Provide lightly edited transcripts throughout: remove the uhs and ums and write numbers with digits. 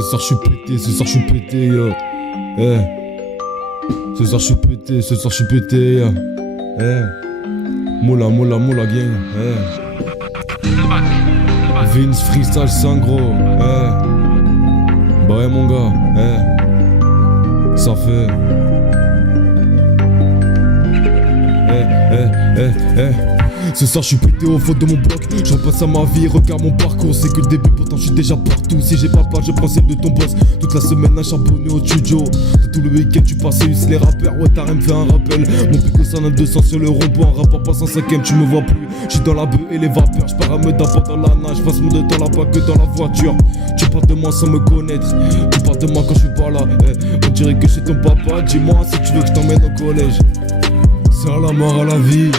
Ce soir j'suis pété, ce soir j'suis pété, eh. Ce soir j'suis pété, ce soir j'suis pété, eh. Moula, moula, moula gang, eh. Vince freestyle sangro, eh. Bah ouais mon gars, eh. Ça fait. Ce soir je suis pété au fond de mon bloc. Je repasse à ma vie, regarde mon parcours. C'est que le début, pourtant je suis déjà partout. Si j'ai pas part, je prends celle de ton boss. Toute la semaine à charbonner au studio. Tout le week-end tu passes us les rappeurs. Ouais t'as rien me fait un rappel. Mon pico ça n'a 200 sur le rond-point. Rapport passe en 5ème, tu me vois plus. Je suis dans la bœuf et les vapeurs. Je pars à me taper dans la nage. Je passe mon de temps là-bas que dans la voiture. Tu parles de moi sans me connaître. Tu parles de moi quand je suis pas là, eh. On dirait que je suis ton papa. Dis-moi si tu veux que je t'emmène au collège. C'est à la mort à la vie.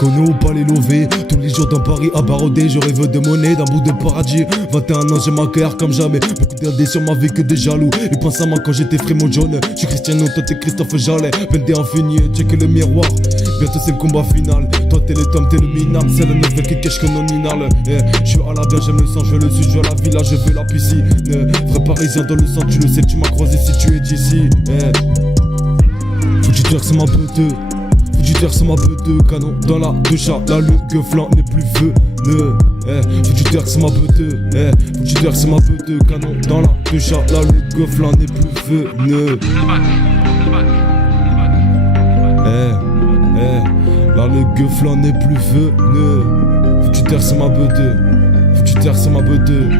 Connais ou pas les lovés. Tous les jours dans Paris à baroder. Je rêve de monnaie, d'un bout de paradis. 21 ans j'ai ma carrière comme jamais. Beaucoup d'RD sur ma vie que des jaloux. Ils pensent à moi quand j'étais Frémont John. Je suis Cristiano, toi t'es Christophe Jallet. 21 infini, check le miroir. Bientôt c'est le combat final. Toi t'es le tome, t'es le minable. C'est la nouvelle qui cache que non inal. Je suis à la bien, j'aime le sang, je le suis. Je suis à la villa, je veux la piscine. Vrai parisien dans le sang, tu le sais, tu m'as croisé si tu es d'ici. Faut que tu dire que c'est ma petite. Faut que ma de canon dans la deux chats. Là le gueuflan n'est plus feu. Faut que tu dire que c'est ma petite. Faut que tu dire que c'est ma de canon dans la deux chats. Là le gueuflan n'est plus feu. Là le gueuflan n'est plus feu. Faut que tu dire que c'est ma petite. Faut que tu dire que c'est ma petite.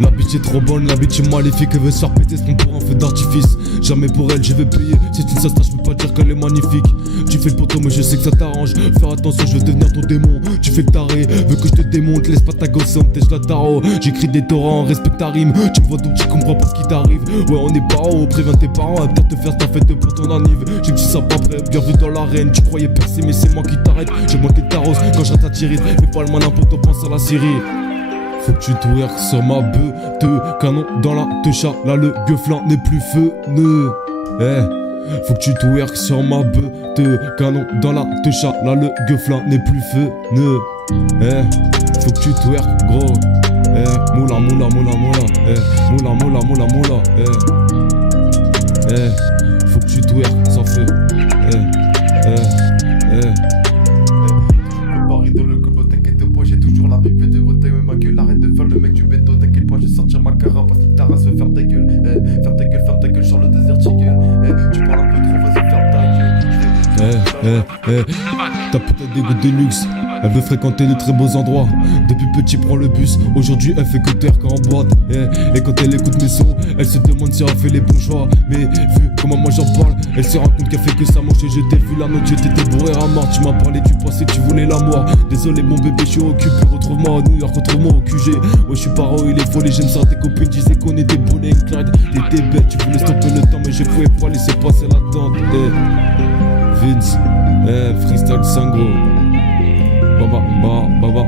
La bitch est trop bonne, la bitch est maléfique. Elle veut se faire péter, ce pour un feu d'artifice. Jamais pour elle, je vais payer. C'est une sasta, je peux pas dire qu'elle est magnifique. Tu fais le poteau, mais je sais que ça t'arrange. Faire attention, je veux devenir ton démon. Tu fais le taré, veux que je te démonte. Laisse pas ta gosse, on tèche la tarot. J'écris des torrents, respecte ta rime. Tu me vois donc tu comprends pas ce qui t'arrive. Ouais, on est pas haut, préviens tes parents. À peut-être te faire ta fête pour ton anniv. J'ai dit ça pas prêt, bienvenue dans l'arène. Tu croyais percer, mais c'est moi qui t'arrête. J'ai manqué de tarot quand je rate à tirer. Mais pas le malin pour te penser à la Syrie. Faut que tu twerk sur ma bœuf de canon dans la techa. Là le gueuflan n'est plus feu. Faut que tu twerk sur ma bœuf de canon dans la techa. Là le gueuflan n'est plus feu. Faut que tu twerk gros. Moula moula moula moula. Moula moula moula moula. Faut que tu twerk sans feu. Paris dans le combo, t'inquiète pas, j'ai toujours la règle de voter, mais ma gueule, arrête de faire le mec du béton, t'inquiète pas, je vais sortir ma carapace, nique ta race, ferme ta gueule, ferme ta gueule, sur le désert, tiggle, tu parles un peu trop, vas-y, ferme ta gueule. T'as peut-être des gouttes de luxe. Elle veut fréquenter de très beaux endroits. Depuis petit prend le bus. Aujourd'hui elle fait que taire quand en boîte. Et quand elle écoute mes sons, elle se demande si elle fait les bons choix. Mais vu comment moi j'en parle, elle se rend compte qu'elle fait que ça manger. Je t'ai vu la note, je t'étais bourré à mort. Tu m'as parlé du passé, tu voulais la mort. Désolé mon bébé, je suis occupé. Retrouve-moi à New York, retrouve-moi au QG. Ouais je suis paro, il est volé, j'aime ça. Tes copines disaient qu'on était Bonnie and Clyde. T'étais bête, tu voulais stopper le temps, mais je pouvais pas laisser passer l'attente. Vince, freestyle sangro. Baba, baba, baba.